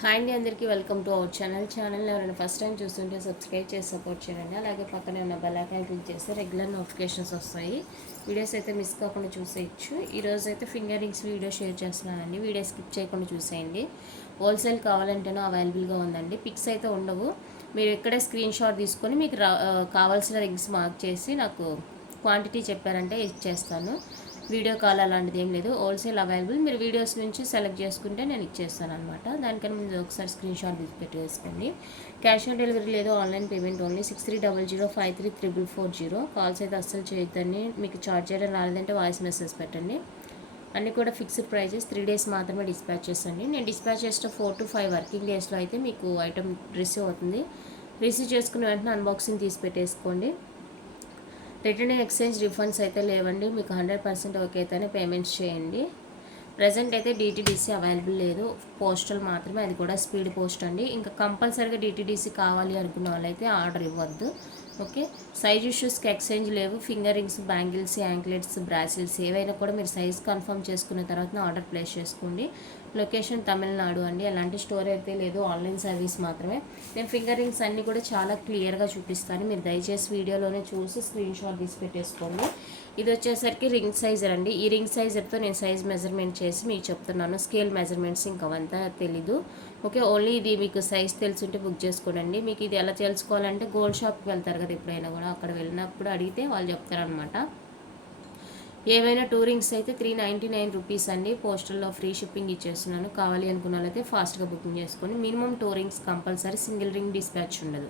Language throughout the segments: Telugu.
హాయ్ అండి, అందరికీ వెల్కమ్ టు అవర్ ఛానల్ ఎవరైనా ఫస్ట్ టైం చూస్తుంటే సబ్స్క్రైబ్ చేసి సపోర్ట్ చేయండి. అలాగే పక్కనే ఉన్న బెల్ ఐకాన్ క్లిక్ చేస్తే రెగ్యులర్ నోటిఫికేషన్స్ వస్తాయి. వీడియోస్ అయితే మిస్ కాకుండా చూసేయచ్చు. ఈరోజు అయితే ఫింగర్ రింగ్స్ వీడియో షేర్ చేస్తున్నానండి. వీడియో స్కిప్ చేయకుండా చూసేయండి. హోల్సేల్ కావాలంటేనో అవైలబుల్గా ఉందండి. పిక్స్ అయితే ఉండవు. మీరు ఎక్కడే స్క్రీన్ షాట్ తీసుకొని మీకు కావాల్సిన రింగ్స్ మార్క్ చేసి నాకు క్వాంటిటీ చెప్పారంటే ఇచ్చేస్తాను. వీడియో కాల్ అలాంటిది ఏం లేదు, హోల్సేల్ అవైలబుల్. మీరు వీడియోస్ నుంచి సెలెక్ట్ చేసుకుంటే నేను ఇచ్చేస్తాను అనమాట. దానికన్నా ముందు ఒకసారి స్క్రీన్ షాట్ తీసి పెట్టేసుకోండి. క్యాష్ ఆన్ డెలివరీ లేదు, ఆన్లైన్ పేమెంట్ ఓన్లీ. 6300533440. కాల్స్ అయితే అస్సలు చేయొద్దండి. మీకు చార్జ్ చేయడం రాలేదంటే వాయిస్ మెసేజ్ పెట్టండి. అన్నీ కూడా ఫిక్స్డ్ ప్రైజెస్. 3 days మాత్రమే డిస్పాచ్ చేస్తాండి. నేను డిస్పాచ్ చేసిన 4 to 5 వర్కింగ్ డేస్లో అయితే మీకు ఐటమ్ రిసీవ్ అవుతుంది. రిసీవ్ చేసుకున్న వెంటనే అన్బాక్సింగ్ తీసి పెట్టేసుకోండి. రిటర్న్ ఎక్స్చేంజ్ రిఫండ్స్ అయితే లేవండి. మీకు 100% ఓకే అయితేనే పేమెంట్స్ చేయండి. ప్రజెంట్ అయితే డిటీడీసీ అవైలబుల్ లేదు, పోస్టల్ మాత్రమే, అది కూడా స్పీడ్ పోస్ట్ అండి. ఇంకా కంపల్సరీగా డిటీడీసీ కావాలి అనుకున్న వాళ్ళైతే ఆర్డర్ ఇవ్వద్దు. ఓకే. సైజ్ ఇష్యూస్కి ఎక్స్చేంజ్ లేవు. ఫింగర్ రింగ్స్, బ్యాంగిల్స్, యాంక్లెట్స్, బ్రాసిల్స్ ఏవైనా కూడా మీరు సైజ్ కన్ఫర్మ్ చేసుకున్న తర్వాత ఆర్డర్ ప్లేస్ చేసుకోండి. లొకేషన్ తమిళనాడు అండి. ఎలాంటి స్టోర్ అయితే లేదు, ఆన్లైన్ సర్వీస్ మాత్రమే. నేను ఫింగర్ రింగ్స్ అన్నీ కూడా చాలా క్లియర్గా చూపిస్తాను. మీరు దయచేసి వీడియోలోనే చూసి స్క్రీన్ షాట్ తీసి పెట్టేసుకోండి. ఇది వచ్చేసరికి రింగ్ సైజర్ అండి. ఈ రింగ్ సైజర్తో నేను సైజ్ మెజర్మెంట్ చేసి మీకు చెప్తున్నాను. స్కేల్ మెజర్మెంట్స్ ఇంకవంతా తెలీదు. ఓకే. ఓన్లీ ఇది మీకు సైజ్ తెలుసుంటే బుక్ చేసుకోండి. మీకు ఇది ఎలా తెలుసుకోవాలంటే గోల్డ్ షాప్కి వెళ్తారు కదా ఎప్పుడైనా కూడా, అక్కడ వెళ్ళినప్పుడు అడిగితే వాళ్ళు చెప్తారనమాట. ఏవైనా 2 రింగ్స్ అయితే 399 రూపీస్ అండి. పోస్టల్లో ఫ్రీ షిప్పింగ్ ఇచ్చేస్తున్నాను. కావాలి అనుకున్న వాళ్ళైతే ఫాస్ట్గా బుకింగ్ చేసుకోండి. Minimum 2 rings compulsory, single ring dispatch ఉండదు.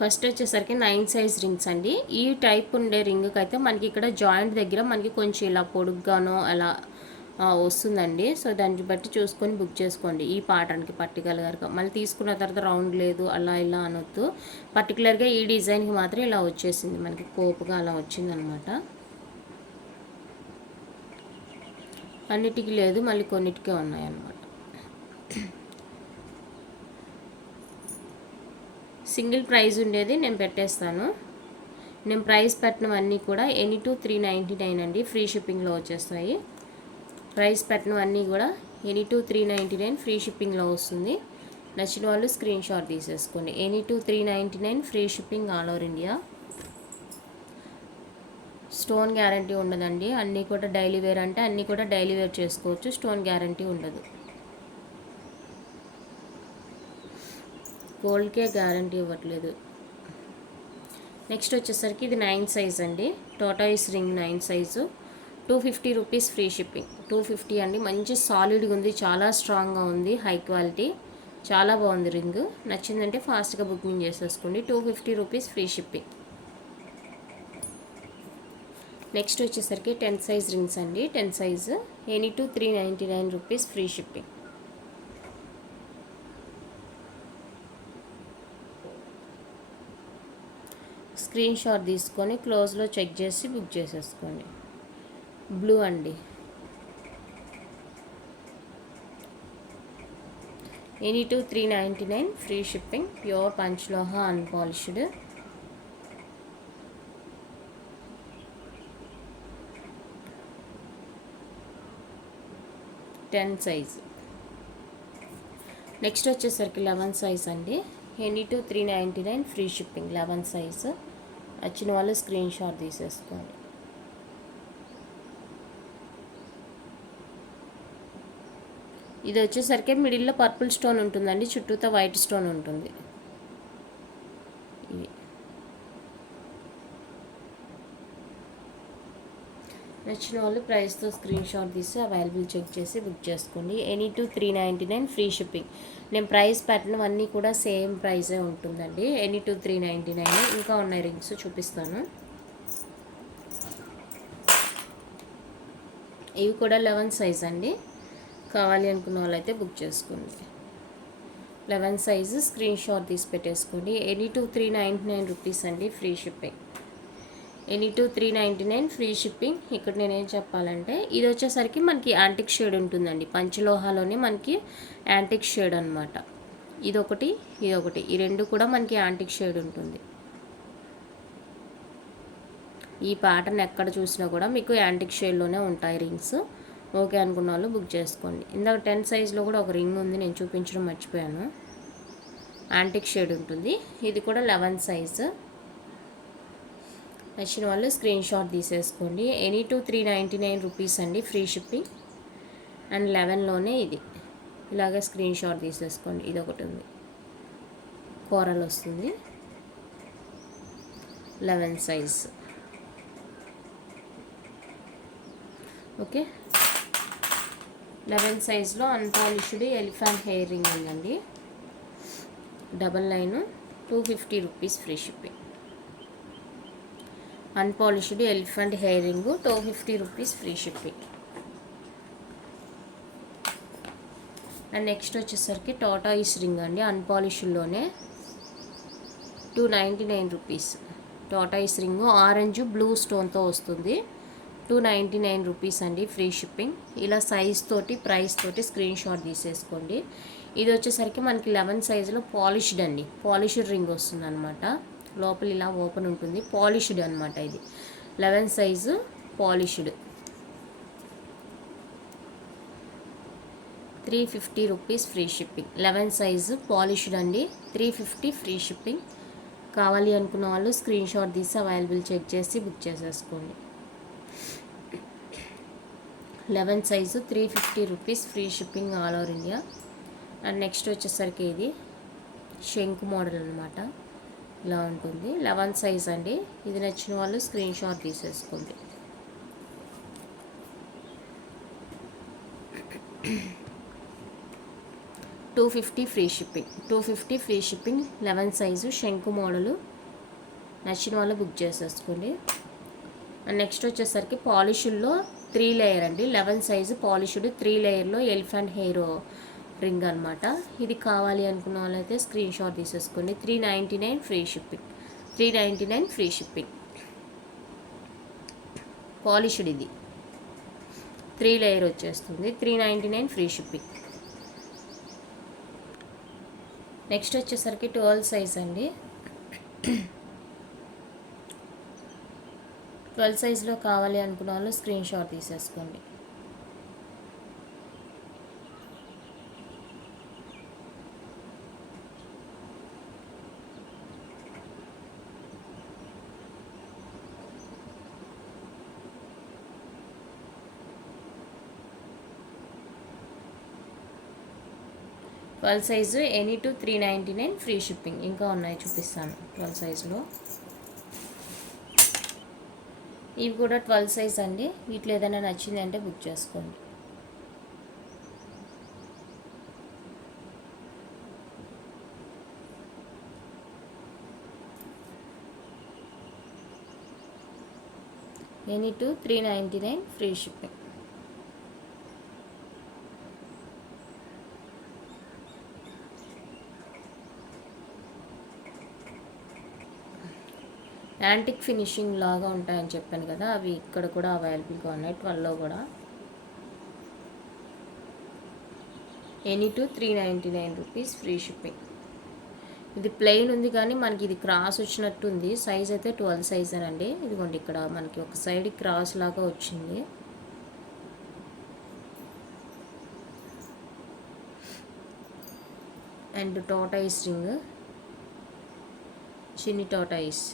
ఫస్ట్ వచ్చేసరికి 9 size రింగ్స్ అండి. ఈ టైప్ ఉండే రింగ్కి అయితే మనకి ఇక్కడ జాయింట్ దగ్గర మనకి కొంచెం ఇలా పొడుగ్గానో అలా వస్తుందండి. సో దాన్ని బట్టి చూసుకొని బుక్ చేసుకోండి. ఈ ప్యాటర్న్కి పర్టికులర్గా మళ్ళీ తీసుకున్న తర్వాత రౌండ్ లేదు అలా ఇలా అనొద్దు. పర్టికులర్గా ఈ డిజైన్కి మాత్రం ఇలా వచ్చేసింది, మనకి కోపుగా అలా వచ్చిందనమాట. అన్నిటికీ లేదు, మళ్ళీ కొన్నిటికే ఉన్నాయన్నమాట. సింగిల్ ప్రైజ్ ఉండేది నేను పెట్టేస్తాను. నేను ప్రైస్ పెట్టినవన్నీ కూడా ఎనీ టు 399 అండి. ఫ్రీ షిప్పింగ్లో వచ్చేస్తాయి. ప్రైస్ పెట్టినవన్నీ కూడా ఎనీ టు 399 ఫ్రీ షిప్పింగ్లో వస్తుంది. నచ్చిన వాళ్ళు స్క్రీన్ షాట్ తీసేసుకోండి. Any two 399 free shipping all over India. Stone guarantee ఉండదండి. అన్నీ కూడా డైలీ వేర్ అంటే అన్నీ కూడా డైలీ వేర్ చేసుకోవచ్చు, స్టోన్ గ్యారంటీ ఉండదు. గోల్డ్కే గ్యారంటీ ఇవ్వట్లేదు. నెక్స్ట్ వచ్చేసరికి ఇది 9 size అండి. Tortoise ring 9 size, 250 rupees free shipping. 250 అండి. మంచి సాలిడ్గా ఉంది, చాలా స్ట్రాంగ్గా ఉంది, హై క్వాలిటీ, చాలా బాగుంది రింగ్. నచ్చిందంటే ఫాస్ట్గా బుకింగ్ చేసేసుకోండి. 250 రూపీస్ ఫ్రీ షిప్పింగ్. నెక్స్ట్ వచ్చేసరికి 10 size రింగ్స్ అండి. 10 size any two 399 rupees free shipping. Screenshot తీసుకొని క్లోజ్లో చెక్ చేసి బుక్ చేసేసుకోండి. బ్లూ అండి. Any two 399 free shipping. Pure పంచలోహ అన్పాలిష్డ్. Ten size. నెక్స్ట్ వచ్చేసరికి 11 size అండి. Any two 399 free shipping. 11 size. వచ్చిన వాళ్ళు స్క్రీన్ షాట్ తీసేసుకోండి. ఇది వచ్చేసరికి మిడిల్లో పర్పుల్ స్టోన్ ఉంటుందండి, చుట్టూతో వైట్ స్టోన్ ఉంటుంది. ఇది నచ్చిన వాళ్ళు ప్రైస్తో స్క్రీన్ షాట్ తీసి అవైలబుల్ చెక్ చేసి బుక్ చేసుకోండి. Any two 399 free shipping. నేను ప్రైస్ పెట్టినవన్నీ కూడా సేమ్ ప్రైజే ఉంటుందండి. Any two 399. ఇంకా ఉన్నాయి రింగ్స్ చూపిస్తాను. ఇవి కూడా 11 size అండి. కావాలి అనుకున్న వాళ్ళైతే బుక్ చేసుకోండి. 11 size స్క్రీన్ షాట్ తీసి పెట్టేసుకోండి. ఎనీ టు 399 రూపీస్ అండి. Free shipping. Any two 399 free shipping. ఇక్కడ నేనేం చెప్పాలంటే ఇది వచ్చేసరికి మనకి యాంటిక్ షేడ్ ఉంటుందండి. పంచలోహాలోనే మనకి యాంటిక్ షేడ్ అనమాట. ఇదొకటి, ఇదొకటి, ఈ రెండు కూడా మనకి యాంటిక్ షేడ్ ఉంటుంది. ఈ ప్యాటర్న్ ఎక్కడ చూసినా కూడా మీకు యాంటిక్ షేడ్లోనే ఉంటాయి రింగ్స్. ఓకే అనుకున్న వాళ్ళు బుక్ చేసుకోండి. ఇందాక 10 సైజ్లో కూడా ఒక రింగ్ ఉంది, నేను చూపించడం మర్చిపోయాను. యాంటిక్ షేడ్ ఉంటుంది. ఇది కూడా 11 సైజు. నచ్చిన వాళ్ళు స్క్రీన్ షాట్ తీసేసుకోండి. ఎనీ టు 399 రూపీస్ అండి, ఫ్రీ షిప్పింగ్. అండ్ 11లోనే ఇది ఇలాగే స్క్రీన్ షాట్ తీసేసుకోండి. ఇది ఒకటి ఉంది, కోరల్ వస్తుంది, 11 సైజ్. ఓకే, 11 సైజ్లో అన్పాలిష్డ్ ఎలిఫెంట్ హెయిర్ రింగ్ ఉందండి, double line, 250 rupees free shipping. Unpolished elephant hair ring 250 rupees free shipping. And next వచ్చేసరికి టాటాయిస్ రింగ్ అండి, అన్పాలిష్డ్లోనే 299 rupees. Tortoise ring orange blue స్టోన్తో వస్తుంది, 299 రూపీస్ అండి, ఫ్రీ షిప్పింగ్. ఇలా సైజ్ తోటి ప్రైస్ తోటి స్క్రీన్ షాట్ తీసేసుకోండి. ఇది వచ్చేసరికి మనకి 11 సైజులో పాలిష్డ్ అండి, పాలిష్డ్ రింగ్ వస్తుంది అనమాట. లోపల ఇలా ఓపెన్ ఉంటుంది, పాలిష్డ్ అనమాట. ఇది 11 size polished, 350 rupees free shipping. 11 size polished అండి, 350 ఫ్రీ షిప్పింగ్. కావాలి అనుకున్న వాళ్ళు స్క్రీన్ షాట్ తీసి అవైలబుల్ చెక్ చేసి బుక్ చేసేసుకోండి. 11 size 350 rupees free shipping all over India. And next వచ్చేసరికి ఇది శంకు మోడల్ అనమాట, ఇలా ఉంటుంది, 11 సైజ్ అండి. ఇది నచ్చిన వాళ్ళు స్క్రీన్ షాట్ తీసేసుకోండి. $250 free shipping, 250 free shipping, 11 size శంకు మోడలు. నచ్చిన వాళ్ళు బుక్ చేసేసుకోండి. అండ్ నెక్స్ట్ వచ్చేసరికి పాలిష్డ్లో 3 లేయర్ అండి, 11 సైజు పాలిష్డ్ 3 లేయర్లో ఎలిఫెంట్ హెయిర్ రింగ్ అనమాట. ఇది కావాలి అనుకున్న వాళ్ళైతే స్క్రీన్ షాట్ తీసేసుకోండి. 399 free shipping, 399 free shipping. Polished ఇది 3 లేయర్ వచ్చేస్తుంది, 399 ఫ్రీ షిప్పింగ్. నెక్స్ట్ వచ్చేసరికి 12 సైజ్ అండి, 12 సైజ్లో కావాలి అనుకున్న వాళ్ళు స్క్రీన్ షాట్ తీసేసుకోండి. Twelve size any two 399 free shipping. ఇంకా ఉన్నాయి, చూపిస్తాను. 12 సైజులో ఇవి కూడా 12 సైజ్ అండి. వీటిలో ఏదైనా నచ్చింది అంటే బుక్ చేసుకోండి. Any two 399 free shipping. Antique finishing లాగా ఉంటాయని చెప్పాను కదా, అవి ఇక్కడ కూడా అవైలబుల్గా ఉన్నాయి 12లో కూడా. Any two 399 rupees free shipping. ఇది ప్లెయిన్ ఉంది కానీ మనకి ఇది క్రాస్ వచ్చినట్టు ఉంది. సైజ్ అయితే 12 సైజ్ అండి. ఇదిగోండి, ఇక్కడ మనకి ఒక సైడ్ క్రాస్ లాగా వచ్చింది. అండ్ టాటాయిస్ రింగ్, చిన్ని టాటాయిస్.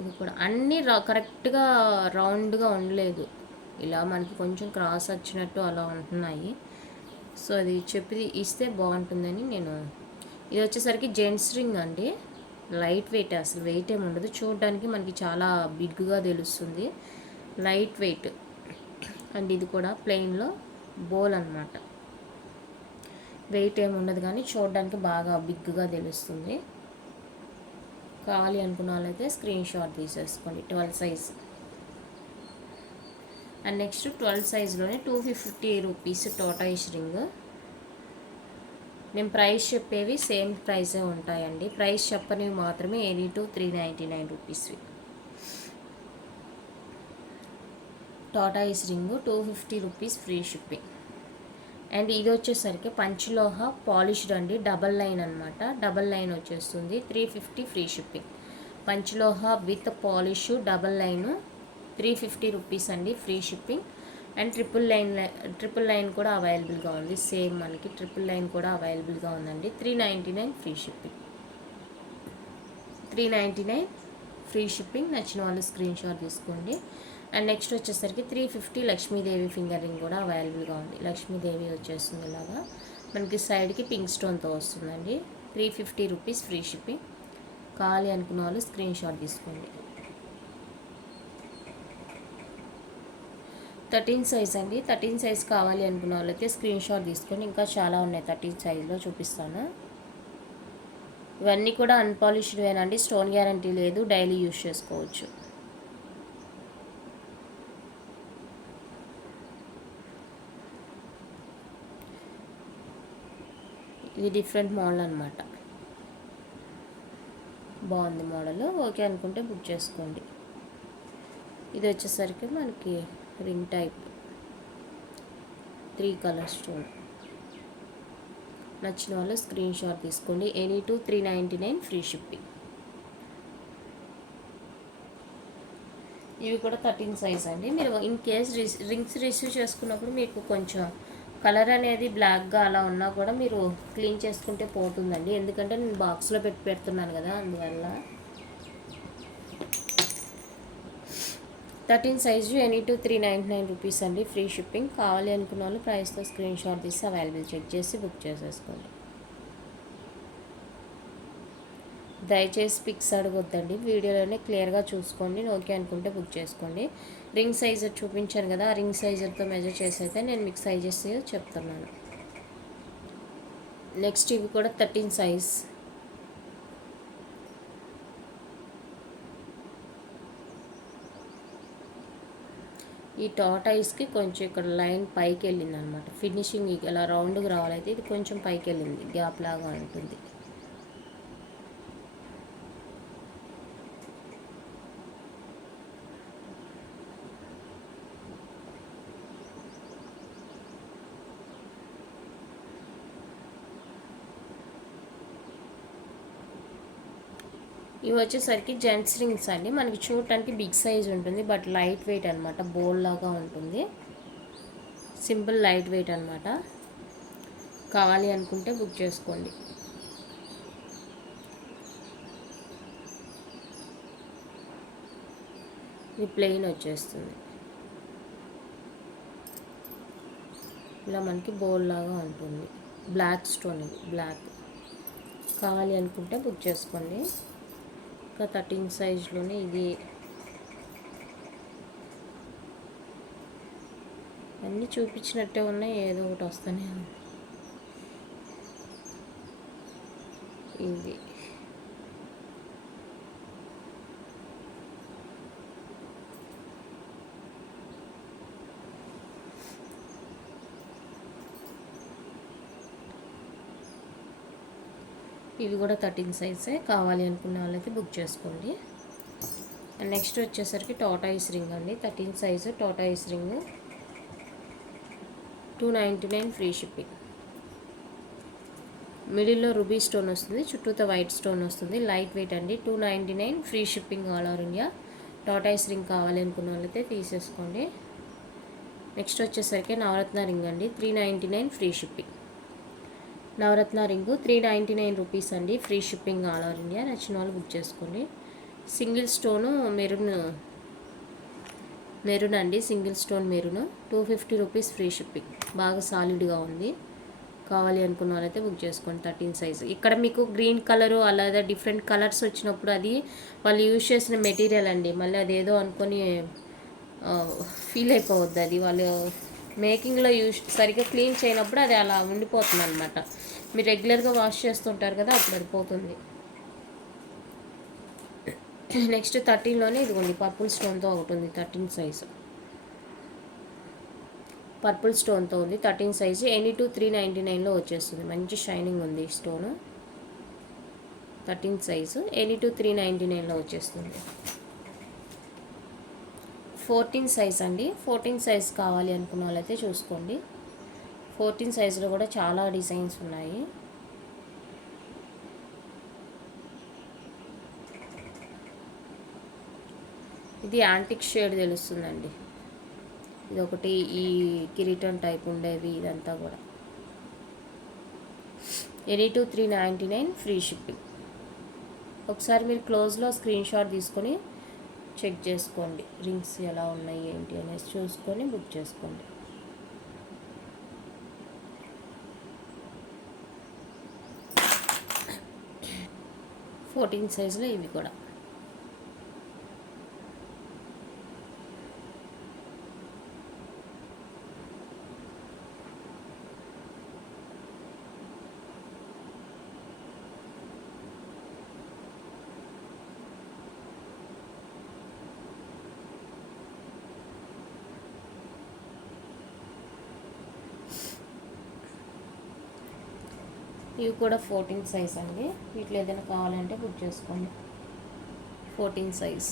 ఇది కూడా అన్నీ కరెక్ట్గా రౌండ్గా ఉండలేదు, ఇలా మనకి కొంచెం క్రాస్ వచ్చినట్టు అలా ఉంటున్నాయి. సో అది చెప్పి ఇస్తే బాగుంటుందని నేను. ఇది వచ్చేసరికి జెంట్స్ రింగ్ అండి, లైట్ వెయిట్, అసలు వెయిట్ ఏమి ఉండదు. చూడడానికి మనకి చాలా బిగ్గా తెలుస్తుంది, లైట్ వెయిట్. అండ్ ఇది కూడా ప్లెయిన్లో బోల్ అనమాట, వెయిట్ ఏమి ఉండదు కానీ చూడడానికి బాగా బిగ్గా తెలుస్తుంది. కావాలి అనుకున్న వాళ్ళైతే స్క్రీన్ షాట్ తీసేసుకోండి. 12 సైజ్. అండ్ నెక్స్ట్ 12 సైజ్లోనే 250 రూపీస్ టాటాయిస్ రింగ్. నేను ప్రైస్ చెప్పేవి సేమ్ ప్రైసే ఉంటాయండి, ప్రైస్ చెప్పనివి మాత్రమే ఎనీ టు 399 రూపీస్వి. Tortoise ring 250 rupees free shipping. And ఇది వచ్చేసరికి పంచలోహ పాలిష్డ్ అండి, డబల్ లైన్ అనమాట, డబల్ లైన్ వచ్చేస్తుంది, 350 ఫ్రీ షిప్పింగ్. పంచలోహ with polish double line 350 rupees అండి free shipping. And triple line కూడా అవైలబుల్గా ఉంది. సేమ్ మనకి ట్రిపుల్ లైన్ కూడా అవైలబుల్గా ఉందండి. 399 ఫ్రీ షిప్పింగ్. 399 free shipping. నచ్చిన వాళ్ళు స్క్రీన్ షాట్ తీసుకోండి. అండ్ నెక్స్ట్ వచ్చేసరికి 350 లక్ష్మీదేవి ఫింగర్ రింగ్ కూడా అవైలబుల్గా ఉంది. లక్ష్మీదేవి వచ్చేస్తుంది ఇలాగా మనకి సైడ్కి పింక్ స్టోన్తో వస్తుందండి. 350 రూపీస్ ఫ్రీ షిప్పింగ్. కావాలి అనుకున్న వాళ్ళు స్క్రీన్ షాట్ తీసుకోండి. 13 సైజ్ అండి. 13 సైజ్ కావాలి అనుకున్న వాళ్ళైతే స్క్రీన్ షాట్ తీసుకొని, ఇంకా చాలా ఉన్నాయి 13 సైజ్లో చూపిస్తాను. ఇవన్నీ కూడా అన్పాలిష్డ్వేనండి, స్టోన్ గ్యారంటీ లేదు, డైలీ యూజ్ చేసుకోవచ్చు. ఇది డిఫరెంట్ మోడల్ అనమాట. బాగుంది మోడల్. ఓకే అనుకుంటే బుక్ చేసుకోండి. ఇది వచ్చేసరికి మనకి రింగ్ టైప్ 3 కలర్ స్టోన్. నచ్చిన వాళ్ళు స్క్రీన్ షాట్ తీసుకోండి. Any two 399 free shipping. ఇవి కూడా 13 సైజ్ అండి. మీరు ఇన్ కేస్ రింగ్స్ రిసీవ్ చేసుకున్నప్పుడు మీకు కొంచెం కలర్ అనేది బ్లాక్గా అలా ఉన్నా కూడా మీరు క్లీన్ చేసుకుంటే పోతుందండి. ఎందుకంటే నేను బాక్స్లో పెడుతున్నాను కదా, అందువల్ల. 13 సైజు ఎనీ టు 399 రూపీస్ అండి ఫ్రీ షిప్పింగ్. కావాలి అనుకున్న వాళ్ళు ప్రైస్తో స్క్రీన్ షాట్ తీసి అవైలబుల్ చెక్ చేసి బుక్ చేసేసుకోండి. దయచేసి పిక్స్ అడగొద్దండి, వీడియోలోనే క్లియర్గా చూసుకోండి. ఓకే అనుకుంటే బుక్ చేసుకోండి. రింగ్ సైజర్ చూపించాను కదా, ఆ రింగ్ సైజర్తో మెజర్ చేసి అయితే నేను మీకు సైజెస్ చెప్తున్నాను. నెక్స్ట్ ఇవి కూడా 13 సైజ్. ఈ టార్టైస్కి కొంచెం ఇక్కడ లైన్ పైకి వెళ్ళింది అనమాట. ఫినిషింగ్ ఇలా రౌండ్గా రావాలైతే ఇది కొంచెం పైకి వెళ్ళింది, గ్యాప్ లాగా ఉంటుంది. ఇవి వచ్చేసరికి జెంట్స్ రింగ్స్ అండి. మనకి చూడటానికి బిగ్ సైజ్ ఉంటుంది, బట్ లైట్ వెయిట్ అనమాట. బోల్ లాగా ఉంటుంది, సింపుల్ లైట్ వెయిట్ అనమాట. కావాలి అనుకుంటే బుక్ చేసుకోండి. ఇది ప్లెయిన్ వచ్చేస్తుంది, ఇలా మనకి బోల్ లాగా ఉంటుంది. బ్లాక్ స్టోన్, ఇది బ్లాక్. కావాలి అనుకుంటే బుక్ చేసుకోండి. ఇంకా 13 సైజ్లోనే ఇది అన్నీ చూపించినట్టే ఉన్నాయి, ఏదో ఒకటి వస్తూనే ఉంది. ఇది ఇవి కూడా 13 సైజే. కావాలి అనుకున్న వాళ్ళైతే బుక్ చేసుకోండి. అండ్ నెక్స్ట్ వచ్చేసరికి టార్టాయిస్ రింగ్ అండి. 13 size tortoise ring 299 free shipping. మిడిల్లో రూబీ స్టోన్ వస్తుంది, చుట్టూతో వైట్ స్టోన్ వస్తుంది, లైట్ వెయిట్ అండి. 299 free shipping all over India. Tortoise ring కావాలి అనుకున్న వాళ్ళైతే తీసేసుకోండి. నెక్స్ట్ వచ్చేసరికి నవరత్న రింగ్ అండి. 399 ఫ్రీ షిప్పింగ్. నవరత్న రింగు 399 రూపీస్ అండి free shipping all over India. నచ్చిన వాళ్ళు బుక్ చేసుకోండి. సింగిల్ స్టోను మెరూన్ అండి, single stone maroon 250 rupees free shipping. బాగా సాలిడ్గా ఉంది. కావాలి అనుకున్న వాళ్ళైతే బుక్ చేసుకోండి. 13 సైజు. ఇక్కడ మీకు గ్రీన్ కలరు అలాగే డిఫరెంట్ కలర్స్ వచ్చినప్పుడు అది వాళ్ళు యూజ్ చేసిన మెటీరియల్ అండి. మళ్ళీ అదేదో అనుకొని ఫీల్ అయిపోవద్దు. అది వాళ్ళు మేకింగ్లో సరిగ్గా క్లీన్ చేయనప్పుడు అది అలా ఉండిపోతుంది అనమాట. మీరు రెగ్యులర్గా వాష్ చేస్తుంటారు కదా, అప్పుడు అది పోతుంది. నెక్స్ట్ 13లోనే ఇదిగోండి పర్పుల్ స్టోన్తో ఒకటి ఉంది. 13 సైజు పర్పుల్ స్టోన్తో ఉంది. 13 సైజు ఎనీ టు 399లో వచ్చేస్తుంది. మంచి షైనింగ్ ఉంది ఈ స్టోను. 13 సైజు ఎనీ టు 399లో వచ్చేస్తుంది. 14 సైజ్ అండి. 14 సైజ్ కావాలి అనుకున్న వాళ్ళైతే చూసుకోండి. 14 సైజులో కూడా చాలా డిజైన్స్ ఉన్నాయి. ఇది యాంటిక్ షేడ్ తెలుస్తుందండి. ఇది ఒకటి ఈ కిరీటం టైప్ ఉండేవి ఇదంతా కూడా. Any two 399 free shipping. ఒకసారి మీరు క్లోజ్లో స్క్రీన్ షాట్ తీసుకొని చెక్ చేసుకోండి, రింగ్స్ ఎలా ఉన్నాయి ఏంటి అనేసి చూసుకొని బుక్ చేసుకోండి. ఫోర్టీన్ సైజులో ఇవి కూడా. ఇవి కూడా 14 సైజ్ అండి. వీటిలో ఏదైనా కావాలంటే బుక్ చేసుకోండి. 14 సైజ్.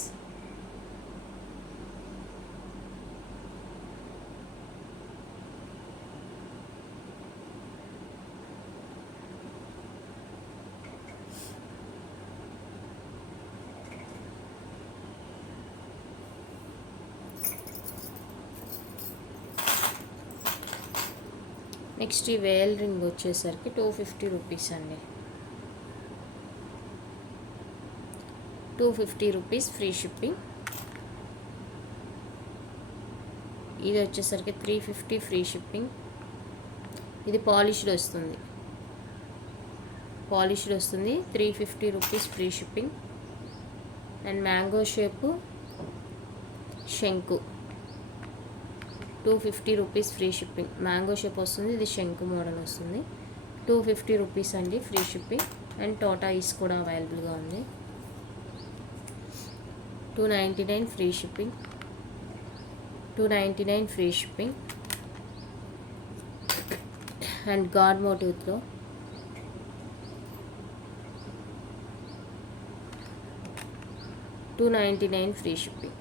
నెక్స్ట్ ఈ వేల్ రింగ్ వచ్చేసరికి 250 రూపీస్ అండి. 250 రూపీస్ ఫ్రీ షిప్పింగ్. ఇది వచ్చేసరికి 350 ఫ్రీ షిప్పింగ్. ఇది పాలిష్డ్ వస్తుంది, 350 rupees free shipping. And mango shape శంకు 250 rupees free shipping. Mango shape వస్తుంది, ఇది శంకు మోడల్ వస్తుంది. 250 రూపీస్ అండి ఫ్రీ షిప్పింగ్. అండ్ టాటాయిస్ కూడా అవైలబుల్గా ఉంది. 299 free shipping. 299 free shipping. And god మోటివ్తో $299 ఫ్రీ షిప్పింగ్.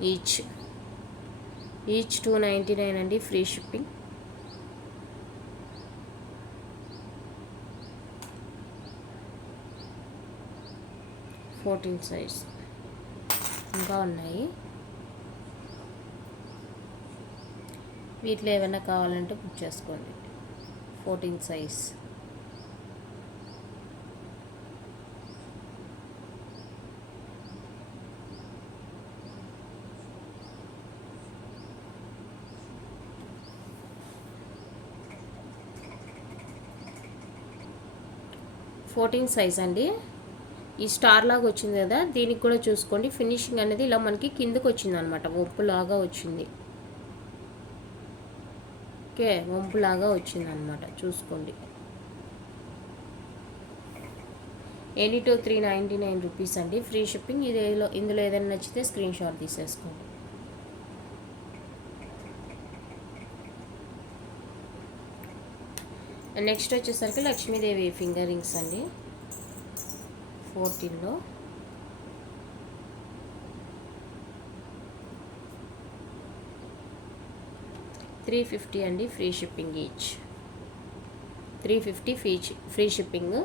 ఈచ్ 299 అండి ఫ్రీ షిప్పింగ్. ఫోర్టీన్ సైజ్ ఇంకా ఉన్నాయి. వీటిలో ఏమైనా కావాలంటే బుక్ చేసుకోండి. 14 సైజ్. అండి. ఈ స్టార్ లాగా వచ్చింది కదా, దీనికి కూడా చూసుకోండి. ఫినిషింగ్ అనేది ఇలా మనకి కిందకు వచ్చింది అనమాట, వంపులాగా వచ్చింది. ఓకే, వంపులాగా వచ్చింది అనమాట, చూసుకోండి. ఎనీ టు 399 రూపీస్ అండి ఫ్రీ షిప్పింగ్. ఇందులో ఏదైనా నచ్చితే స్క్రీన్ షాట్ తీసేసుకోండి. నెక్స్ట్ వచ్చేసరికి లక్ష్మీదేవి ఫింగర్ రింగ్స్ అండి. 14లో $350 అండి free shipping. Each 350 free shipping.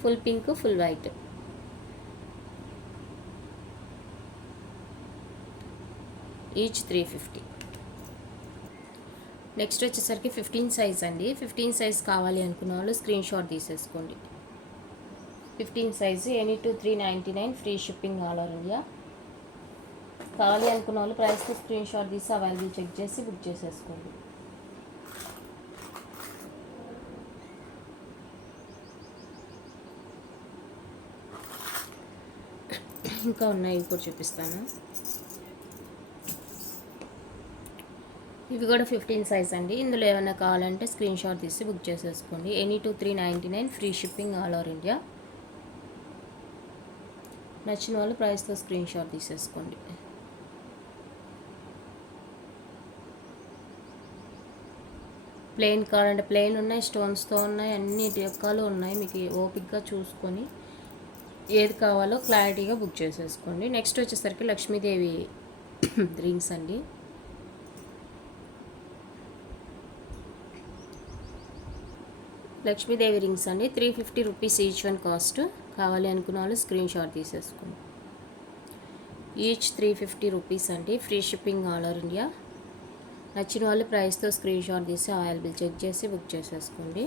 Full pink, full white. Each 350. Next వచ్చేసరికి 15 సైజ్ అండి. 15 సైజ్ కావాలి అనుకున్న వాళ్ళు స్క్రీన్ షాట్ తీసేసుకోండి. 15 size any two 399 free shipping all over India. కావాలి అనుకున్న వాళ్ళు ప్రైస్తో స్క్రీన్ షాట్ తీసి అవైలబుల్ చెక్ చేసి బుక్ చేసేసుకోండి. ఇంకా ఉన్నాయి, ఇవి కూడా చూపిస్తాను. ఇవి కూడా 15 సైజ్ అండి. ఇందులో ఏమైనా కావాలంటే స్క్రీన్ షాట్ తీసి బుక్ చేసేసుకోండి. Any two 399 free shipping all over India. నచ్చిన వాళ్ళు ప్రైస్తో స్క్రీన్ షాట్ తీసేసుకోండి. ప్లెయిన్ కావాలంటే ప్లెయిన్ ఉన్నాయి, స్టోన్స్తో ఉన్నాయి, అన్ని రకాలు ఉన్నాయి. మీకు ఓపిక్గా చూసుకొని ఏది కావాలో క్లారిటీగా బుక్ చేసేసుకోండి. నెక్స్ట్ వచ్చేసరికి లక్ష్మీదేవి రింగ్స్ అండి. లక్ష్మీదేవి రింగ్స్ అండి. 350 రూపీస్ ఈచ్ వన్ కాస్ట్. కావాలి అనుకున్న వాళ్ళు స్క్రీన్ షాట్ తీసేసుకోండి. ఈచ్ 350 రూపీస్ అండి. Free shipping all over India. నచ్చిన వాళ్ళు ప్రైస్తో స్క్రీన్ షాట్ తీసి అవైలబుల్ చెక్ చేసి బుక్ చేసేసుకోండి.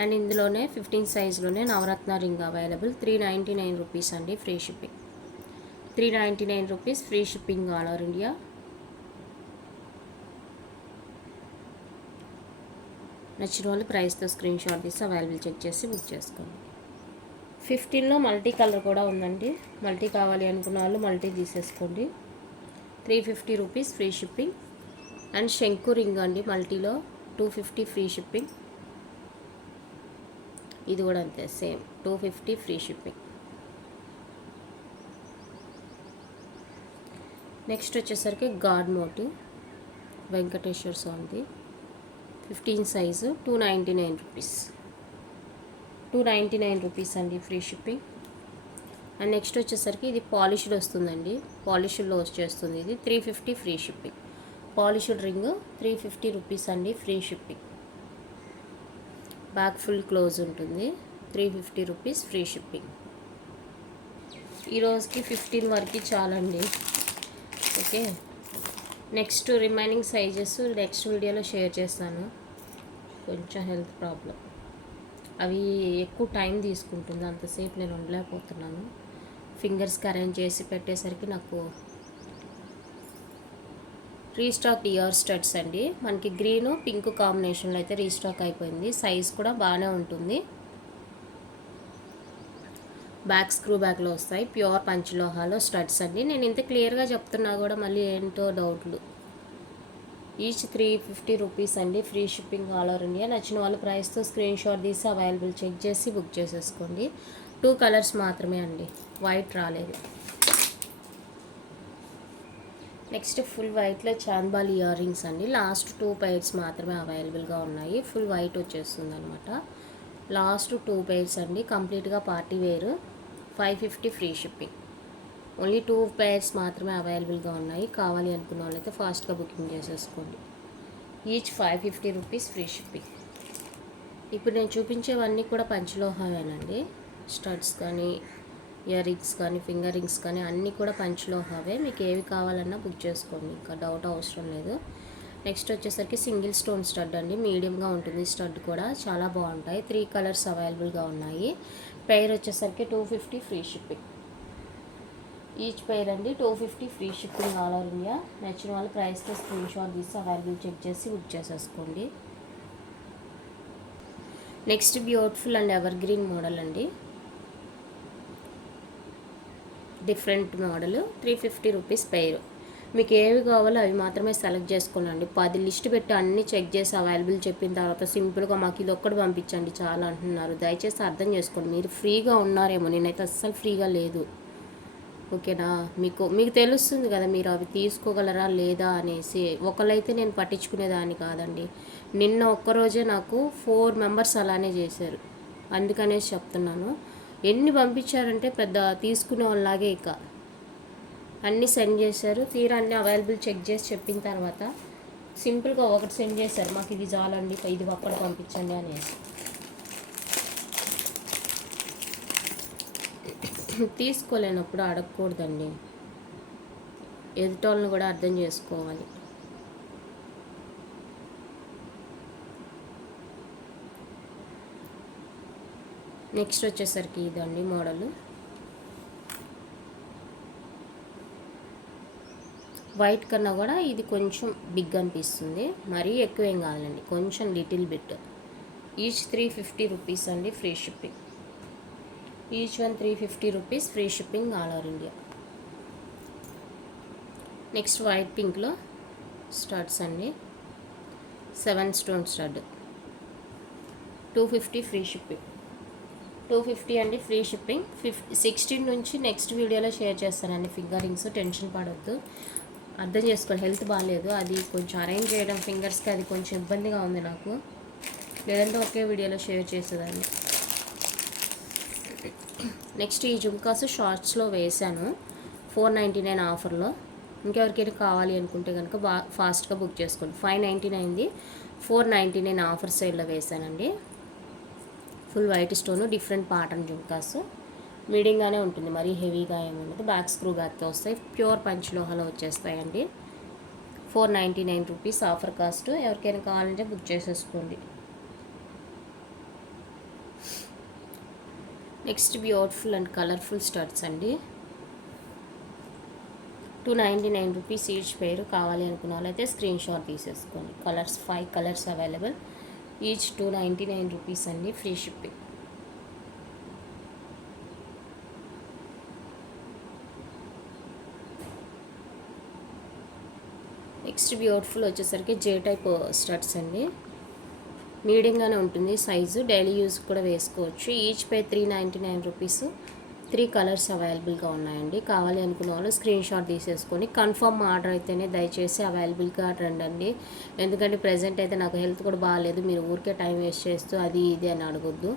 అండ్ ఇందులోనే 15 సైజ్లోనే నవరత్న రింగ్ అవైలబుల్. 399 రూపీస్ అండి. Free shipping. 399 rupees free shipping all over India. నచ్చిన వాళ్ళు ప్రైస్తో స్క్రీన్ షాట్ తీసి అవైలబుల్ చెక్ చేసి బుక్ చేసుకోండి. 15లో మల్టీ కలర్ కూడా ఉందండి. మల్టీ కావాలి అనుకున్న వాళ్ళు మల్టీ తీసేసుకోండి. 350 రూపీస్ ఫ్రీ షిప్పింగ్. అండ్ శంకు రింగ్ అండి మల్టీలో 250 ఫ్రీ షిప్పింగ్. ఇది కూడా అంతే సేమ్ 250 ఫ్రీ షిప్పింగ్. నెక్స్ట్ వచ్చేసరికి గాడ్ మోటివ్ వెంకటేశ్వర స్వామిది 15 సైజు 299 రూపీస్. 299 రూపీస్ అండి ఫ్రీ షిప్పింగ్. అండ్ నెక్స్ట్ వచ్చేసరికి ఇది పాలిష్డ్ వస్తుందండి. పాలిష్డ్లో వచ్చేస్తుంది ఇది 350 free shipping. Polished ring 350 rupees అండి free shipping. Back full close ఉంటుంది. 350 రూపీస్ ఫ్రీ షిప్పింగ్. ఈరోజుకి 15 వరకు చాలండి. Okay, next remaining sizes next వీడియోలో షేర్ చేస్తాను. కొంచెం హెల్త్ ప్రాబ్లం, అవి ఎక్కువ టైం తీసుకుంటుంది, అంతసేపు నేను ఉండలేకపోతున్నాను. ఫింగర్స్కి అరేంజ్ చేసి పెట్టేసరికి నాకు రీస్టాక్ ఇయర్ స్టడ్స్ అండి. మనకి గ్రీను పింక్ కాంబినేషన్లో అయితే రీస్టాక్ అయిపోయింది. సైజ్ కూడా బాగానే ఉంటుంది. బ్యాక్ స్క్రూ బ్యాగ్లో వస్తాయి. ప్యూర్ పంచలోహాలో స్టడ్స్ అండి. నేను ఇంత క్లియర్గా చెప్తున్నా కూడా మళ్ళీ ఏంటో డౌట్లు. ఈచ్ 350 రూపీస్ అండి free shipping all over India. నచ్చిన వాళ్ళ ప్రైస్తో స్క్రీన్ షాట్ తీసి అవైలబుల్ చెక్ చేసి బుక్ చేసేసుకోండి. 2 కలర్స్ మాత్రమే అండి, వైట్ రాలేదు. నెక్స్ట్ ఫుల్ వైట్లో చాంద్బాల్ ఇయర్ రింగ్స్ అండి. లాస్ట్ 2 పైర్స్ మాత్రమే అవైలబుల్గా ఉన్నాయి. ఫుల్ వైట్ వచ్చేస్తుంది అనమాట. లాస్ట్ 2 పైర్స్ అండి. కంప్లీట్గా party wear. 550 free shipping. Only 2 pairs మాత్రమే అవైలబుల్గా ఉన్నాయి. కావాలి అనుకున్న వాళ్ళైతే ఫాస్ట్గా బుకింగ్ చేసేసుకోండి. Each 550 rupees free shipping. ఇప్పుడు నేను చూపించేవన్నీ కూడా పంచలోహావేనండి. స్టడ్స్ కానీ ఇయర్ రింగ్స్ కానీ ఫింగర్ రింగ్స్ కానీ అన్నీ కూడా పంచలోహావే. మీకు ఏవి కావాలన్నా బుక్ చేసుకోండి, ఇంకా డౌట్ అవసరం లేదు. నెక్స్ట్ వచ్చేసరికి సింగిల్ స్టోన్ స్టడ్ అండి. మీడియంగా ఉంటుంది స్టడ్ కూడా, చాలా బాగుంటాయి. 3 కలర్స్ అవైలబుల్గా ఉన్నాయి. పెయిర్ వచ్చేసరికి 250 ఫ్రీ షిప్పింగ్. ఈచ్ పెయిర్ అండి 250 free shipping all over India. నచ్చిన వాళ్ళు ప్రైస్తో స్క్రీన్ షాట్ తీసి అవైలబుల్ చెక్ చేసి బుక్ చేసేసుకోండి. Next beautiful and evergreen model అండి. Different model 350 rupees pair. మీకు ఏవి కావాలో అవి మాత్రమే సెలెక్ట్ చేసుకోండి. 10 లిస్ట్ పెట్టి అన్నీ చెక్ చేసి అవైలబుల్ చెప్పిన తర్వాత సింపుల్గా మాకు ఇది ఒక్కటి పంపించండి చాలా అంటున్నారు. దయచేసి అర్థం చేసుకోండి. మీరు ఫ్రీగా ఉన్నారేమో, నేనైతే అస్సలు ఫ్రీగా లేదు. ఓకేనా, మీకు తెలుస్తుంది కదా మీరు అవి తీసుకోగలరా లేదా అనేసి. ఒకళ్ళైతే నేను పట్టించుకునేదాన్ని కాదండి. నిన్న ఒక్కరోజే నాకు 4 మెంబర్స్ అలానే చేశారు. అందుకనేసి చెప్తున్నాను. ఎన్ని పంపించారంటే పెద్ద తీసుకునే వాళ్ళలాగే ఇక అన్నీ సెండ్ చేశారు. తీరా అన్నీ అవైలబుల్ చెక్ చేసి చెప్పిన తర్వాత సింపుల్గా ఒకటి సెండ్ చేశారు, మాకు ఇది చాలండి, ఇది ఒక్కటి పంపించండి అనేసి. తీసుకోలేనప్పుడు అడగకూడదండి. ఎదుటోళ్ళని కూడా అర్థం చేసుకోవాలి. నెక్స్ట్ వచ్చేసరికి ఇదండి మోడల్. వైట్ కన్నా కూడా ఇది కొంచెం బిగ్ అనిపిస్తుంది, మరీ ఎక్కువ ఏం కావాలండి, కొంచెం లిటిల్ బిట్. ఈచ్ 350 రూపీస్ అండి free shipping. Each one 350 rupees free shipping all over India. Next white పింక్లో స్టడ్స్ అండి. 7 స్టోన్ స్టడ్ 250 ఫ్రీ షిప్పింగ్. 250 అండి ఫ్రీ షిప్పింగ్. 16 నుంచి నెక్స్ట్ వీడియోలో షేర్ చేస్తానండి ఫింగర్ రింగ్స్. టెన్షన్ పడవద్దు, అర్థం చేసుకోండి. హెల్త్ బాగాలేదు, అది కొంచెం అరేంజ్ చేయడం ఫింగర్స్కి అది కొంచెం ఇబ్బందిగా ఉంది నాకు. లేదంటే ఒకే వీడియోలో షేర్ చేసేదాన్ని. నెక్స్ట్ ఈ జుంకాస్ షార్ట్స్లో వేసాను 499 ఆఫర్లో. ఇంకెవరికైనా కావాలి అనుకుంటే కనుక ఫాస్ట్గా బుక్ చేసుకోండి. 599ది 499 ఆఫర్ సైడ్లో వేసానండి. Full white stone, different pattern jhumkas. మీడియంగానే ఉంటుంది, మరీ హెవీగా ఏముండదు. బ్యాక్ స్క్రూ బ్యాక్తో వస్తాయి, ప్యూర్ పంచ్ లోహాలో వచ్చేస్తాయండి. 499 రూపీస్ ఆఫర్ కాస్ట్. ఎవరికైనా కావాలంటే బుక్ చేసేసుకోండి. Next beautiful and colourful studs అండి. 299 రూపీస్ ఈచ్ పేరు. కావాలి అనుకున్న వాళ్ళైతే స్క్రీన్ షాట్ తీసేసుకోండి. Colours 5 colours available. Each 299 rupees అండి, ఫ్రీ షిప్పింగ్. నెక్స్ట్ బ్యూటిఫుల్ వచ్చేసరికి జే టైప్ స్టడ్స్ అండి. మీడియంగానే ఉంటుంది సైజు, డైలీ యూస్ కూడా వేసుకోవచ్చు. ఈచ్ పై 399 రూపీస్. 3 కలర్స్ అవైలబుల్గా ఉన్నాయండి. కావాలి అనుకున్న వాళ్ళు స్క్రీన్ షాట్ తీసేసుకొని కన్ఫర్మ్ ఆర్డర్ అయితేనే దయచేసి అవైలబుల్గా రండి. ఎందుకంటే ప్రజెంట్ అయితే నాకు హెల్త్ కూడా బాగాలేదు, మీరు ఊరికే టైం వేస్ట్ చేస్తూ అది ఇది అని అడగొద్దు.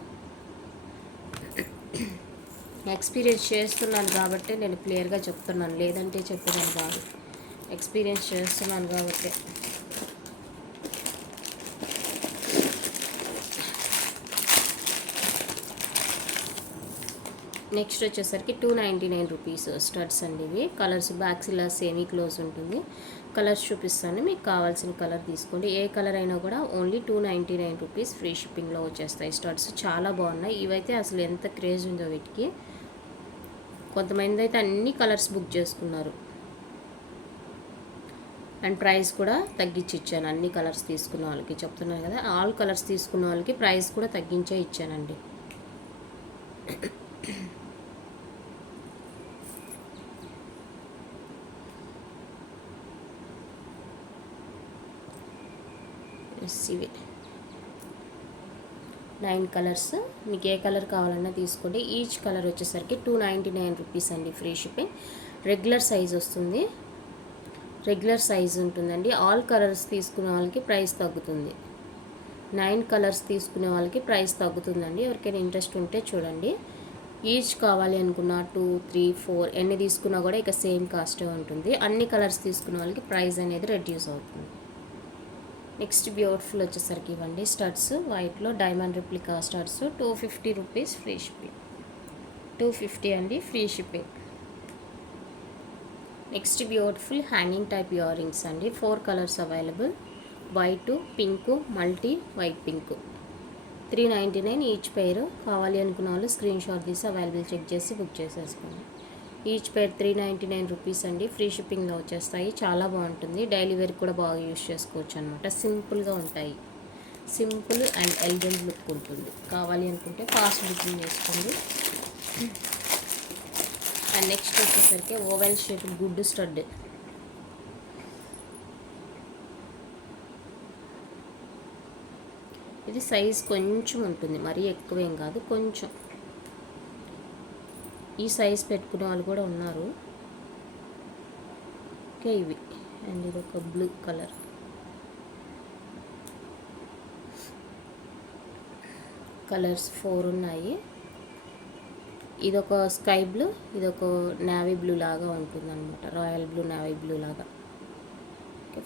ఎక్స్పీరియన్స్ చేస్తున్నాను కాబట్టి నేను క్లియర్గా చెప్తున్నాను, లేదంటే చెప్పేదాన్ని కాదు. ఎక్స్పీరియన్స్ చేస్తున్నాను కాబట్టి. నెక్స్ట్ వచ్చేసరికి 299 రూపీస్ స్టడ్స్ అండి. ఇవి కలర్స్ బ్యాక్స్ ఇలా సెమీ క్లోజ్ ఉంటుంది. కలర్స్ చూపిస్తాను, మీకు కావాల్సిన కలర్ తీసుకోండి. ఏ కలర్ అయినా కూడా ఓన్లీ 299 రూపీస్ ఫ్రీ షిప్పింగ్లో వచ్చేస్తాయి. స్టడ్స్ చాలా బాగున్నాయి. ఇవైతే అసలు ఎంత క్రేజ్ ఉందో వీటికి. కొంతమంది అయితే అన్ని కలర్స్ బుక్ చేసుకున్నారు. అండ్ ప్రైస్ కూడా తగ్గించి ఇచ్చాను. అన్ని కలర్స్ తీసుకున్న వాళ్ళకి చెప్తున్నాను కదా, ఆల్ కలర్స్ తీసుకున్న వాళ్ళకి ప్రైస్ కూడా తగ్గించే ఇచ్చానండి. ఇవి 9 కలర్స్. మీకు ఏ కలర్ కావాలన్నా తీసుకోండి. ఈచ్ కలర్ వచ్చేసరికి 299 రూపీస్ అండి, ఫ్రీ షిప్పింగ్. రెగ్యులర్ సైజ్ వస్తుంది, రెగ్యులర్ సైజ్ ఉంటుందండి. ఆల్ కలర్స్ తీసుకునే వాళ్ళకి ప్రైస్ తగ్గుతుంది. 9 కలర్స్ తీసుకునే వాళ్ళకి ప్రైస్ తగ్గుతుందండి. ఎవరికైనా ఇంట్రెస్ట్ ఉంటే చూడండి. ఈచ్ కావాలి అనుకున్న 2, 3, 4 ఎన్ని తీసుకున్నా కూడా ఇక సేమ్ కాస్టే ఉంటుంది. అన్ని కలర్స్ తీసుకునే వాళ్ళకి ప్రైస్ అనేది రెడ్యూస్ అవుతుంది. నెక్స్ట్ బ్యూటిఫుల్ వచ్చేసరికి ఇవ్వండి స్టడ్స్ వైట్లో diamond replica studs. 250 rupees free shipping. 250 అండి, free shipping. Next beautiful hanging type earrings అండి. 4 colours available. White, pink, multi white pink. 399 each pair. కావాలి అనుకున్న వాళ్ళు స్క్రీన్ షాట్ తీసి అవైలబుల్ చెక్ చేసి బుక్ చేసేసుకోండి. ఈచ్ పేర్ 399 రూపీస్ అండి, ఫ్రీ షిప్పింగ్లో వచ్చేస్తాయి. చాలా బాగుంటుంది, డైలీ వేర్ కూడా బాగా యూజ్ చేసుకోవచ్చు అనమాట. సింపుల్గా ఉంటాయి, సింపుల్ అండ్ ఎలిగెంట్ లుక్ ఉంటుంది. కావాలి అనుకుంటే ఫాస్ట్ బుకింగ్ చేసుకోండి. అండ్ నెక్స్ట్ వచ్చేసరికి ఓవెల్ షేప్ గుడ్ స్టడ్. ఇది సైజ్ కొంచెం ఉంటుంది, మరీ ఎక్కువేం కాదు, కొంచెం. ఈ సైజ్ పెట్టుకునే వాళ్ళు కూడా ఉన్నారు. ఓకే, ఇవి అండ్ ఇది ఒక బ్లూ కలర్. కలర్స్ 4 ఉన్నాయి. ఇదొక స్కై బ్లూ, ఇదొక నేవీ బ్లూ లాగా ఉంటుంది అనమాట, రాయల్ బ్లూ నేవీ బ్లూ లాగా.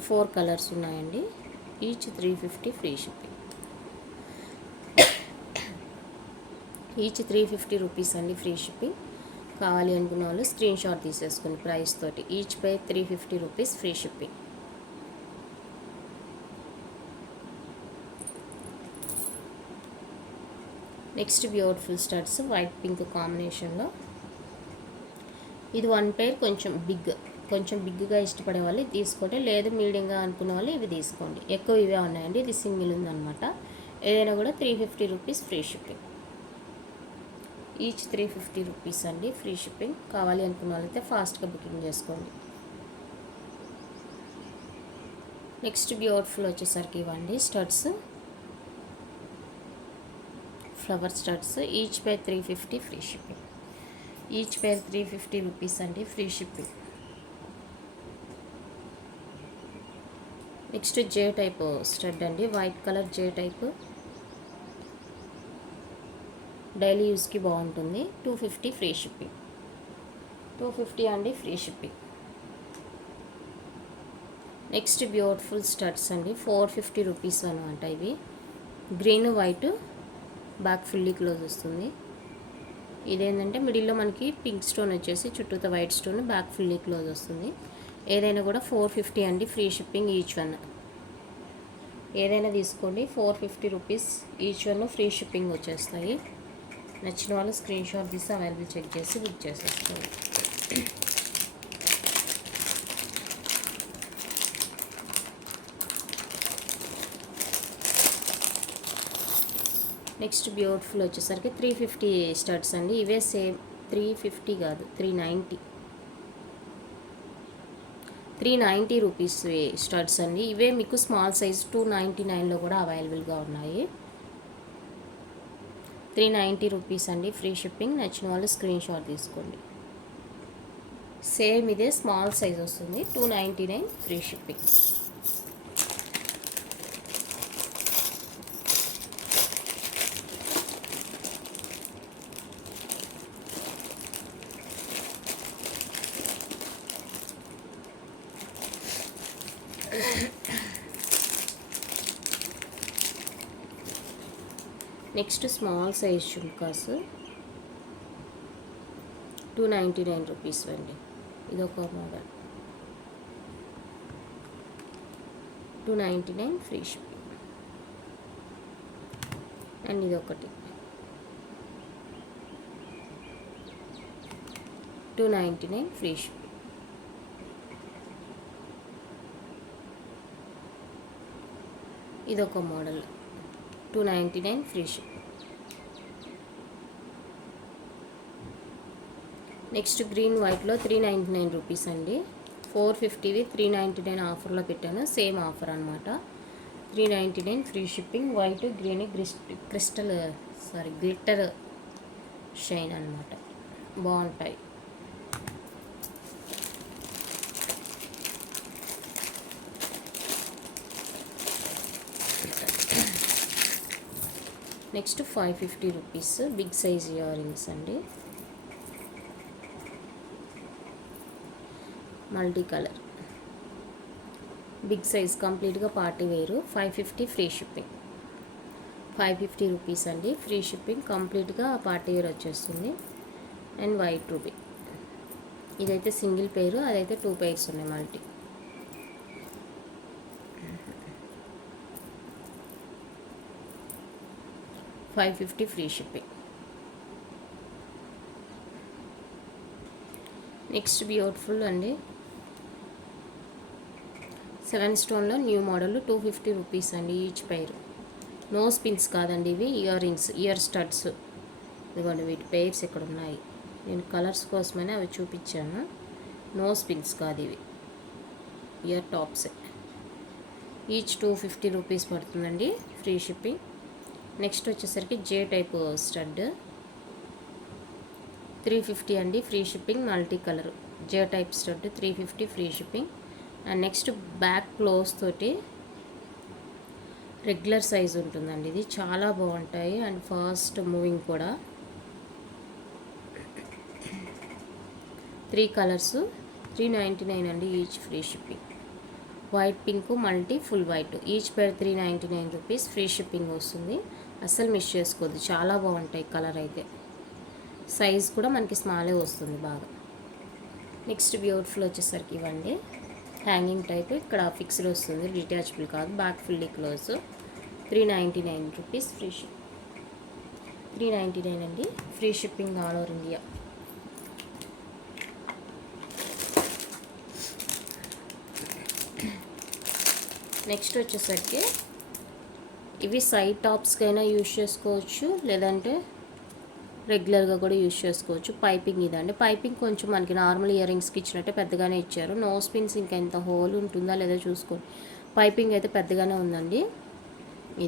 4 కలర్స్ ఉన్నాయండి. Each 350 free shipping. Each 350 rupees అండి, ఫ్రీ షిప్పింగ్. కావాలి అనుకున్న వాళ్ళు స్క్రీన్ షాట్ తీసేసుకుని ప్రైస్ తోటి. ఈచ్ పై 350 rupees free shipping. Next beautiful studs white pink కాంబినేషన్లో. ఇది 1 పేర్ కొంచెం బిగ్గా ఇష్టపడే వాళ్ళు తీసుకోండి, లేదు మీడియంగా అనుకున్న వాళ్ళు ఇవి తీసుకోండి. ఎక్కువ ఇవే ఉన్నాయండి, ఇది సింగిల్ ఉందన్నమాట. ఏదైనా కూడా 350 rupees free shipping. Each 350 rupees అండి, ఫ్రీ షిప్పింగ్. కావాలి అనుకున్న వాళ్ళైతే ఫాస్ట్గా బుకింగ్ చేసుకోండి. నెక్స్ట్ బ్యూటిఫుల్ వచ్చేసరికి ఇవ్వండి studs, flower studs. Each pair 350 free shipping. Each pair 350 rupees అండి, free shipping. Next J type stud అండి, white colour J type. Daily యూస్కి బాగుంటుంది. 250 ఫ్రీ షిప్పింగ్. 250 అండి, free shipping. Next beautiful studs అండి, 450 రూపీస్ అనమాట. ఇవి green white, back fully close వస్తుంది. ఇదేంటంటే మిడిల్లో మనకి పింక్ స్టోన్ వచ్చేసి చుట్టూతో white stone, back fully close వస్తుంది. ఏదైనా కూడా 450 అండి, ఫ్రీ షిప్పింగ్ ఈచ్ వన్. ఏదైనా తీసుకోండి, 450 rupees each one, free shipping వచ్చేస్తాయి. నచ్చిన వాళ్ళు స్క్రీన్ షాట్ తీసి అవైలబుల్ చెక్ చేసి బుక్ చేసేసుకోండి. నెక్స్ట్ బ్యూటిఫుల్ వచ్చేసరికి 350 స్టడ్స్ అండి. ఇవే సేమ్ 350 కాదు, 390 రూపీస్ స్టడ్స్ అండి. ఇవే మీకు స్మాల్ సైజ్ 299లో కూడా అవైలబుల్గా ఉన్నాయి. 390 రూపీస్ అండి, ఫ్రీ షిప్పింగ్. నచ్చిన వాళ్ళు స్క్రీన్ షాట్ తీసుకోండి. సేమ్ ఇదే స్మాల్ సైజ్ వస్తుంది, 299 free shipping. Next small size చుల్కాస్ 299 రూపీస్ అండి. ఇదొక మోడల్, 299 ఫ్రీ షిప్పింగ్. అండ్ ఇదొకటి 299 ఫ్రీ షిప్పింగ్. ఇదొక model, 299 free ship. Next green వైట్లో 399 రూపీస్ అండి. 450వి 399 ఆఫర్లో పెట్టాను, సేమ్ ఆఫర్ అనమాట. 399 free shipping. White green glitter shine అనమాట, బాగుంటాయి. Next 550 rupees big size earrings అండి, మల్టీ కలర్ బిగ్ సైజ్, కంప్లీట్గా party wear. 550 free shipping. 550 rupees అండి, ఫ్రీ షిప్పింగ్. కంప్లీట్గా పార్టీ వేర్ వచ్చేస్తుంది. And white ruby. ఇదైతే సింగిల్ పేరు, అదైతే 2 పేర్స్ ఉన్నాయి multi. $550 free shipping. Next beautiful అండి, 7 స్టోన్లో న్యూ మోడల్, 250 రూపీస్ అండి ఈచ్ పైర్. నో స్పిన్స్ కాదండి ఇవి, ఇయర్ రింగ్స్, ఇయర్ స్టడ్స్. ఇదిగోండి వీటి పేర్స్ ఇక్కడ ఉన్నాయి. నేను కలర్స్ కోసమని అవి చూపించాను. నో స్పిన్స్ కాదు ఇవి, ఇయర్ టాప్స్. ఈచ్ 250 రూపీస్ పడుతుందండి, ఫ్రీ షిప్పింగ్. నెక్స్ట్ వచ్చేసరికి జే టైప్ స్టడ్, 350 అండి, free shipping. Multi colour J type stud, 350 free shipping. And next back close తోటి రెగ్యులర్ సైజ్ ఉంటుందండి. ఇది చాలా బాగుంటాయి అండ్ ఫాస్ట్ మూవింగ్ కూడా. 3 కలర్స్, 399 అండి each, free shipping. White pink multi full white, each pair 399 rupees, free shipping వస్తుంది. అస్సలు మిస్ చేసుకోవద్దు, చాలా బాగుంటాయి. కలర్ అయితే సైజ్ కూడా మనకి స్మాలే వస్తుంది బాగా. నెక్స్ట్ బ్యూటిఫుల్ వచ్చేసరికి ఇవ్వండి, హ్యాంగింగ్ టైప్. ఇక్కడ ఫిక్స్డ్ వస్తుంది, డిటాచబుల్ కాదు, back fully close. 399 rupees, free ship. 399 అండి, free shipping all over India. Next వచ్చేసరికి ఇవి సైడ్ టాప్స్కైనా యూజ్ చేసుకోవచ్చు, లేదంటే రెగ్యులర్గా కూడా యూజ్ చేసుకోవచ్చు. పైపింగ్ ఇదండి, పైపింగ్ కొంచెం మనకి నార్మల్ ఇయర్ రింగ్స్కి ఇచ్చినట్టే పెద్దగానే ఇచ్చారు. నో స్పిన్స్, ఇంకా ఎంత హోల్ ఉంటుందా లేదా చూసుకోండి. పైపింగ్ అయితే పెద్దగానే ఉందండి.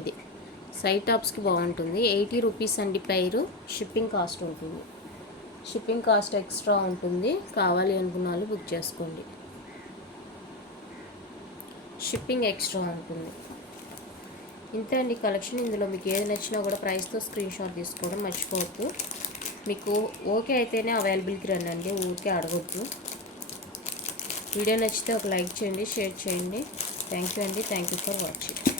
ఇది సైడ్ టాప్స్కి బాగుంటుంది. 80 రూపీస్ అండి పైరు. షిప్పింగ్ కాస్ట్ ఉంటుంది, షిప్పింగ్ కాస్ట్ ఎక్స్ట్రా ఉంటుంది. కావాలి అనుకున్న వాళ్ళు బుక్ చేసుకోండి, షిప్పింగ్ ఎక్స్ట్రా ఉంటుంది. ఇంతే అండి కలెక్షన్. ఇందులో మీకు ఏది నచ్చినా కూడా ప్రైస్తో స్క్రీన్ షాట్ తీసుకోవడం మర్చిపోవద్దు. మీకు ఓకే అయితేనే అవైలబిలిటీ రండి, ఊరికే అడగొద్దు. వీడియో నచ్చితే ఒక లైక్ చేయండి, షేర్ చేయండి. థ్యాంక్ యూ అండి, థ్యాంక్ యూ ఫర్ వాచింగ్.